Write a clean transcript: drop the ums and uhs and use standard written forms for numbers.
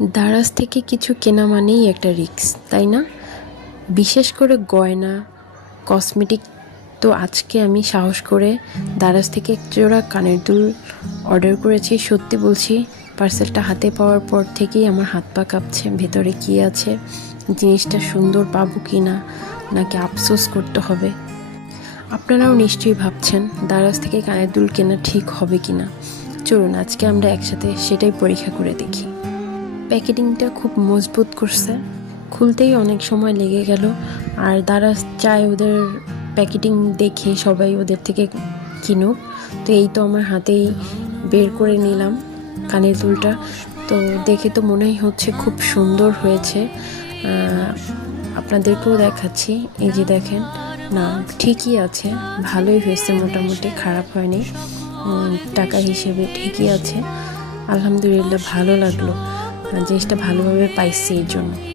দারাজ থেকে কিছু কেনা মানেই একটা রিস্ক, তাই না? বিশেষ করে গয়না, কসমেটিক। তো আজকে আমি সাহস করে দারাজ থেকে এক জোড়া কানের দুল অর্ডার করেছি। সত্যি বলছি, পার্সেলটা হাতে পাওয়ার পর থেকেই আমার হাত পা কাঁপছে। ভেতরে কী আছে, জিনিসটা সুন্দর পাবো কি না, নাকি আফসোস করতে হবে। আপনারাও নিশ্চয়ই ভাবছেন দারাজ থেকে কানের দুল কেনা ঠিক হবে কি না। চলুন আজকে আমরা একসাথে সেটাই পরীক্ষা করে দেখি। প্যাকেটিংটা খুব মজবুত করছে, খুলতেই অনেক সময় লেগে গেল। আর দারাজ চায় ওদের প্যাকেটিং দেখে সবাই ওদের থেকে কিনুক। তো এই তো আমার হাতেই বের করে নিলাম কানের দুলটা। তো দেখে তো মনেই হচ্ছে খুব সুন্দর হয়েছে। আপনাদেরকেও দেখাচ্ছি, এই যে দেখেন। না, ঠিকই আছে, ভালোই হয়েছে, মোটামুটি খারাপ হয়নি। টাকা হিসেবে ঠিকই আছে, আলহামদুলিল্লাহ। ভালো লাগলো, জিনিসটা ভালোভাবে পাইছি এই জন্য।